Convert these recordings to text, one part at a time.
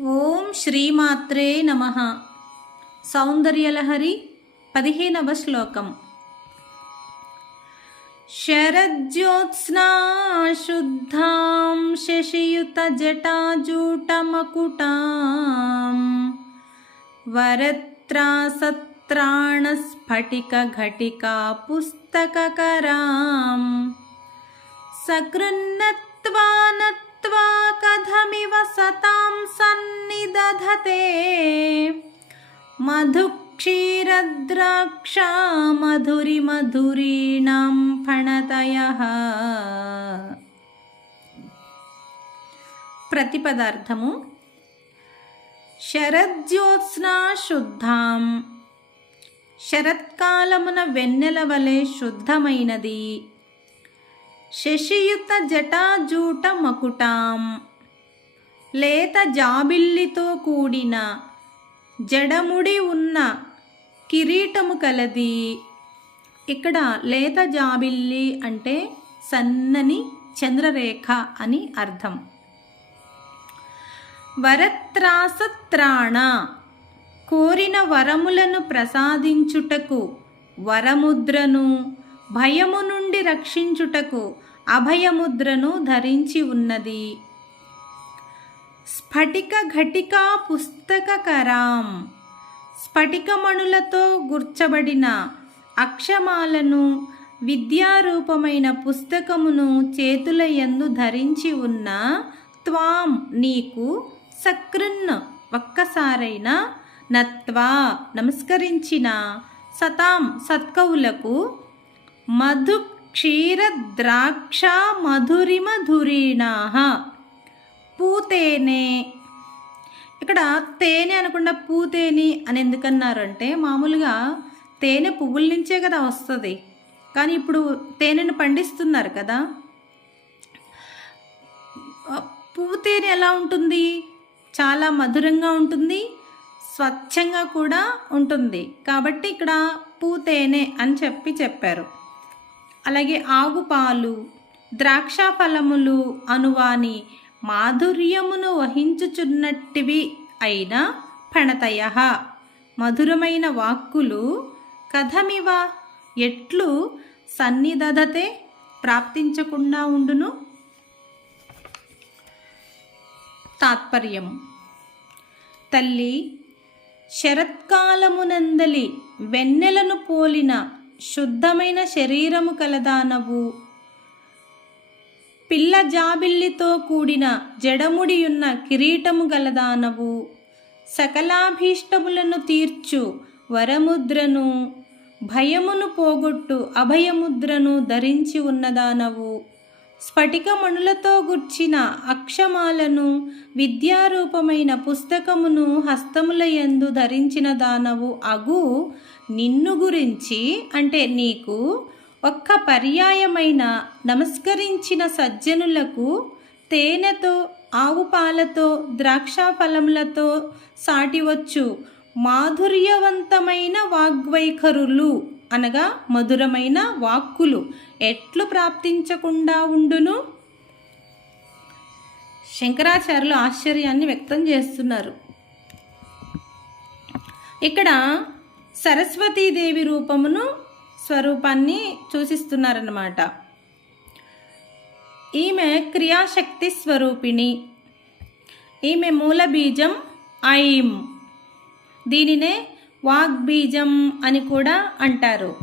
ఓం శ్రీమాత్రే నమ. సౌందర్యలహరి పదిహేనవ శ్లోకం. శరజ్యోత్స్నా శుద్ధాం శశియుత జటాజూటమకుటాం. వరత్రాసత్రాణస్ఫటికఘటికా పుస్తకకరాం సకృన్నత్వానత్ నత్వా कथमिव सतां సన్నిదధతే మధుక్షీరద్రాక్షా మధురి మధురీణాం ప్రతిపదార్థము శరజ్యోత్స్నా శుద్ధాం శరత్కాలమున వెన్నెల వలె శుద్ధమైనది శశియుత జటాజూట మకుటాం. లేత జాబిల్లితో కూడిన జడముడి ఉన్న కిరీటము కలది. ఇక్కడ లేత జాబిల్లి అంటే సన్నని చంద్రరేఖ అని అర్థం. వరత్రాసత్రాణ కోరిన వరములను ప్రసాదించుటకు వరముద్రను భయము నుండి రక్షించుటకు అభయముద్రను ధరించి ఉన్నది. స్ఫటిక ఘటికా పుస్తకకరాం స్ఫటికమణులతో గుర్చబడిన అక్షమాలను విద్యారూపమైన పుస్తకమును చేతుల యందు ధరించి ఉన్న త్వాం నీకు సకృన్ ఒక్కసారైన నత్వా నమస్కరించిన సతాం సత్కవులకు మధు క్షీర ద్రాక్ష మధురి ధురీణాహ పూతేనే. ఇక్కడ తేనె అనకుండా పూతేని అని ఎందుకన్నారు అంటే మామూలుగా తేనె పువ్వుల నుంచే కదా వస్తుంది. కానీ ఇప్పుడు తేనెను పండిస్తున్నారు కదా. పువ్వు తేనె ఎలా ఉంటుంది? చాలా మధురంగా ఉంటుంది స్వచ్ఛంగా కూడా ఉంటుంది. కాబట్టి ఇక్కడ పూతేనె అని చెప్పి చెప్పారు. అలాగే ఆగుపాలు ద్రాక్ష ఫలములు అనువాని మాధుర్యమును వహించుచున్నట్టివి అయిన ఫణతయ మధురమైన వాక్కులు కథమివ. ఎట్లు సన్నిధతే ప్రాప్తించకుండా ఉండును? తాత్పర్యం. తల్లి శరత్కాలమునందలి వెన్నెలను పోలిన శుద్ధమైన శరీరము కలదానవు. పిల్ల జాబిల్లితో కూడిన జడముడియున్న కిరీటము గలదానవు. సకలాభీష్టములను తీర్చు వరముద్రను భయమును పోగొట్టు అభయముద్రను ధరించి ఉన్నదానవు. స్ఫటికమణులతో గుర్చిన అక్షమాలను విద్యారూపమైన పుస్తకమును హస్తముల యందు ధరించిన దానవు అగు నిన్ను గురించి అంటే నీకు ఒక్క పర్యాయమైన నమస్కరించిన సజ్జనులకు తేనెతో ఆవు పాలతో ద్రాక్ష ఫలములతో సాటివచ్చు మాధుర్యవంతమైన వాగ్వైఖరులు. అనగా మధురమైన వాక్కులు ఎట్లు ప్రాప్తించకుండా ఉండును? శంకరాచార్యులు ఆశ్చర్యాన్ని వ్యక్తం చేస్తున్నారు. ఇక్కడ సరస్వతీదేవి రూపమును స్వరూపాన్ని సూచిస్తున్నారన్నమాట ఈమె క్రియాశక్తి స్వరూపిణి. ఈమె మూల బీజం ఐం. దీనినే వాగ్బీజం అని కూడా అంటారు.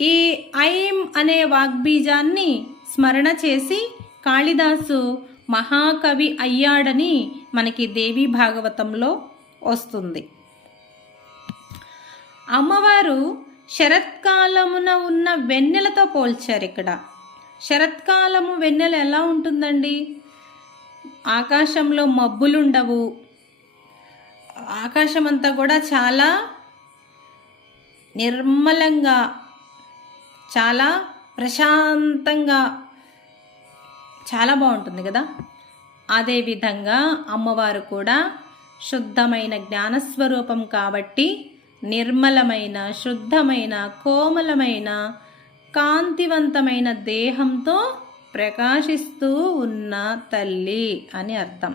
ఈ ఐం అనే వాగ్బీజాన్ని స్మరణ చేసి కాళిదాసు మహాకవి అయ్యాడని మనకి దేవి భాగవతంలో వస్తుంది. అమ్మవారు శరత్కాలమున ఉన్న వెన్నెలతో పోల్చారు ఇక్కడ. శరత్కాలము వెన్నెల ఎలా ఉంటుందండి? ఆకాశంలో మబ్బులుండవు. ఆకాశం అంతా కూడా చాలా నిర్మలంగా చాలా ప్రశాంతంగా చాలా బాగుంటుంది కదా? అదేవిధంగా అమ్మవారు కూడా శుద్ధమైన జ్ఞానస్వరూపం కాబట్టి నిర్మలమైన శుద్ధమైన కోమలమైన కాంతివంతమైన దేహంతో ప్రకాశిస్తూ ఉన్న తల్లి అని అర్థం.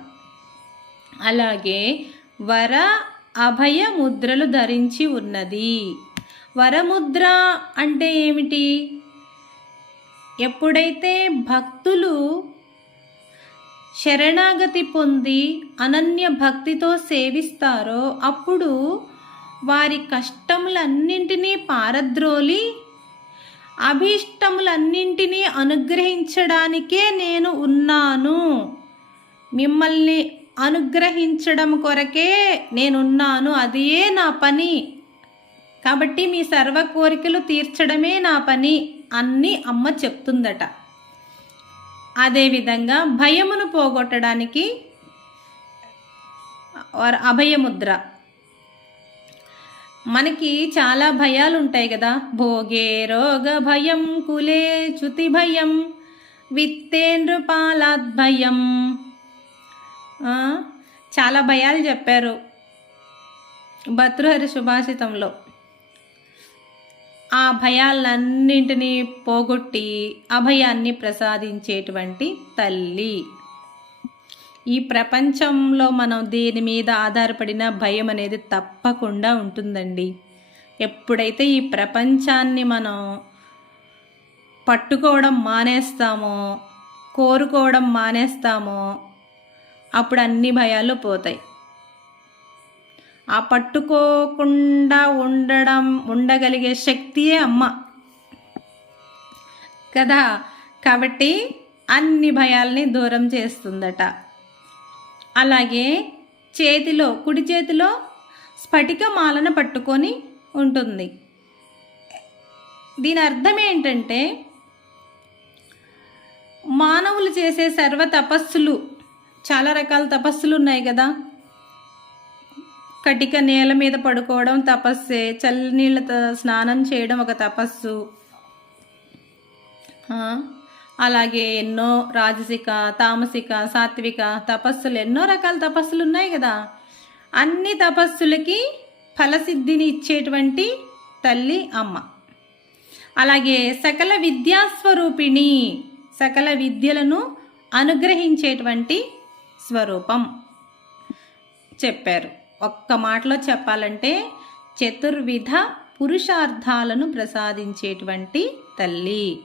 అలాగే వర అభయ ముద్రలు ధరించి ఉన్నది. వరముద్ర అంటే ఏమిటి? ఎప్పుడైతే భక్తులు శరణాగతి పొంది అనన్య భక్తితో సేవిస్తారో అప్పుడు వారి కష్టములన్నింటినీ పారద్రోలి అభీష్టములన్నింటినీ అనుగ్రహించడానికే నేను ఉన్నాను. మిమ్మల్ని అనుగ్రహించడం కొరకే నేనున్నాను. అదే నా పని. కాబట్టి మీ సర్వ కోరికలు తీర్చడమే నా పని అన్ని అమ్మ చెప్తుందట. అదేవిధంగా భయమును పోగొట్టడానికి అభయముద్ర. మనకి చాలా భయాలు ఉంటాయి కదా. భోగే రోగ భయం కులే చ్యుతి భయం విత్తేంద్రుపాలాద్ భయం. చాలా భయాలు చెప్పారు. భతృహరి సుభాషితంలో ఆ భయాలన్నింటినీ పోగొట్టి అభయాన్ని ప్రసాదించేటువంటి తల్లి. ఈ ప్రపంచంలో మనం దీని మీద ఆధారపడిన భయం అనేది తప్పకుండా ఉంటుందండి. ఎప్పుడైతే ఈ ప్రపంచాన్ని మనం పట్టుకోవడం మానేస్తామో కోరుకోవడం మానేస్తామో అప్పుడు అన్ని భయాలు పోతాయి. ఆ పట్టుకోకుండా ఉండడం ఉండగలిగే శక్తియే అమ్మ. కదా? కాబట్టి అన్ని భయాల్ని దూరం చేస్తుందట. అలాగే చేతిలో కుడి చేతిలో స్ఫటిక మాలను పట్టుకొని ఉంటుంది. దీని అర్థం ఏంటంటే మానవులు చేసే సర్వ తపస్సులు చాలా రకాల తపస్సులు ఉన్నాయి కదా? కటిక నేల మీద పడుకోవడం తపస్సే. చల్లనీళ్ళతో స్నానం చేయడం ఒక తపస్సు. అలాగే ఎన్నో రాజసిక తామసిక సాత్విక తపస్సులు ఎన్నో రకాల తపస్సులు ఉన్నాయి కదా. అన్ని తపస్సులకి ఫలసిద్ధిని ఇచ్చేటువంటి తల్లి అమ్మ. అలాగే సకల విద్యాస్వరూపిణి సకల విద్యలను అనుగ్రహించేటువంటి స్వరూపం చెప్పారు. ఒక్క మాటలో చెప్పాలంటే చతుర్విధ పురుషార్థాలను ప్రసాదించేటువంటి తల్లి.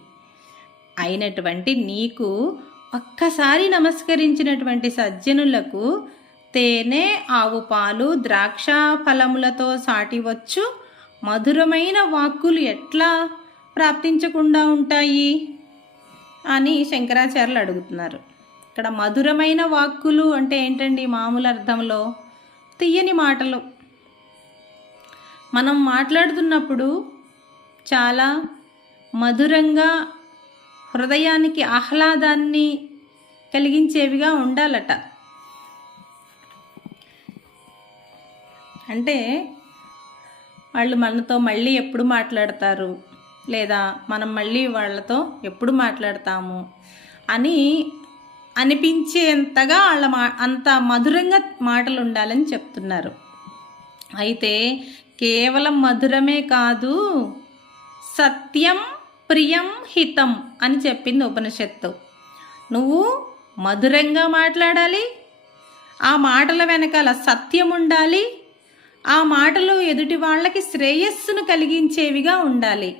అయినటువంటి నీకు ఒక్కసారి నమస్కరించినటువంటి సజ్జనులకు తేనె ఆవు పాలు ద్రాక్ష ఫలములతో సాటివచ్చు. మధురమైన వాక్కులు ఎట్లా ప్రాప్తించకుండా ఉంటాయి? అని శంకరాచార్యులు అడుగుతున్నారు. ఇక్కడ మధురమైన వాక్కులు అంటే ఏంటండి మామూలు అర్థంలో? తీయని మాటలు. మనం మాట్లాడుతున్నప్పుడు చాలా మధురంగా హృదయానికి ఆహ్లాదాన్ని కలిగించేవిగా ఉండాలట. అంటే వాళ్ళు మనతో మళ్ళీ ఎప్పుడు మాట్లాడతారు? లేదా మనం మళ్ళీ వాళ్ళతో ఎప్పుడు మాట్లాడతాము? అని అనిపించేంతగా వాళ్ళ మా అంత మధురంగా మాటలు ఉండాలని చెప్తున్నారు. అయితే కేవలం మధురమే కాదు సత్యం ప్రియం హితం అని చెప్పింది ఉపనిషత్తు. నువ్వు మధురంగా మాట్లాడాలి ఆ మాటల వెనకాల సత్యం ఉండాలి ఆ మాటలు ఎదుటి వాళ్ళకి శ్రేయస్సును కలిగించేవిగా ఉండాలి.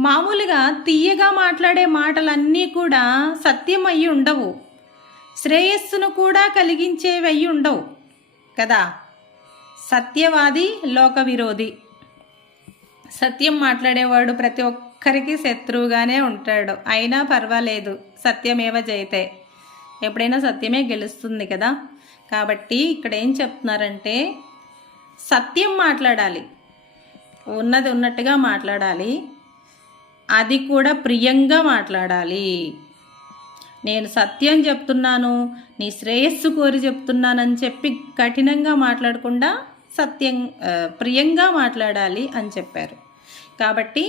మామూలుగా తీయగా మాట్లాడే మాటలన్నీ కూడా సత్యం అయ్యి ఉండవు. శ్రేయస్సును కూడా కలిగించేవి అయ్యి ఉండవు. కదా? సత్యవాది లోక విరోధి సత్యం మాట్లాడేవాడు ప్రతి ఒక్కరికి శత్రువుగానే ఉంటాడు. అయినా పర్వాలేదు. సత్యమేవ జయితే. ఎప్పుడైనా సత్యమే గెలుస్తుంది కదా? కాబట్టి ఇక్కడ ఏం చెప్తున్నారంటే సత్యం మాట్లాడాలి. ఉన్నది ఉన్నట్టుగా మాట్లాడాలి. అది కూడా ప్రియంగా మాట్లాడాలి. నేను సత్యం చెప్తున్నాను నీ శ్రేయస్సు కోరి చెప్తున్నానని చెప్పి కఠినంగా మాట్లాడకుండా సత్యం ప్రియంగా మాట్లాడాలి అని చెప్పారు. కాబట్టి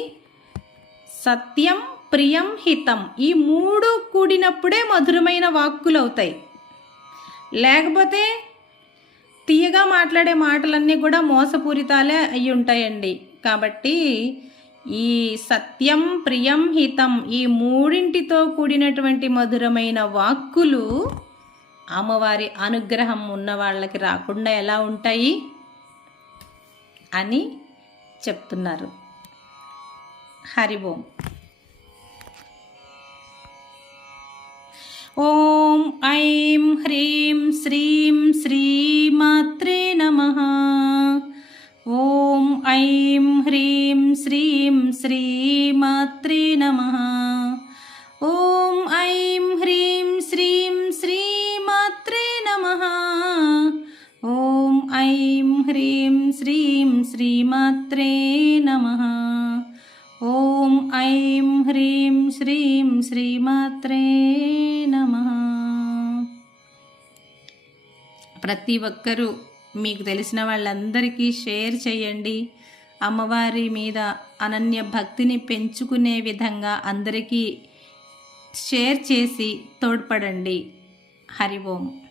సత్యం ప్రియం హితం ఈ మూడు కూడినప్పుడే మధురమైన వాక్కులు అవుతాయి లేకపోతే తీయగా మాట్లాడే మాటలన్నీ కూడా మోసపూరితాలే అయి ఉంటాయండి కాబట్టి ఈ సత్యం ప్రియం హితం ఈ మూడింటితో కూడినటువంటి మధురమైన వాక్కులు అమ్మవారి అనుగ్రహం ఉన్న వాళ్ళకి రాకుండా ఎలా ఉంటాయి అని చెప్తున్నారు. హరి ఓం. ఓం ఐం హ్రీం శ్రీం శ్రీమాత్రే నమ. ఓం ఐం హ్రీం శ్రీమాత్రే నమ. ఓం ఐం హ్రీం శ్రీం శ్రీమాత్రే నమ. ఓం ఐం హ్రీం శ్రీం శ్రీమాత్రే నమ. ఓం ఐం హ్రీం శ్రీం శ్రీమాత్రే నమ. ప్రతి ఒక్కరూ మీకు తెలిసిన వాళ్ళందరికీ షేర్ చేయండి. అమ్మవారి మీద అనన్య భక్తిని పెంచుకునే విధంగా అందరికీ షేర్ చేసి తోడ్పడండి. హరి ఓం.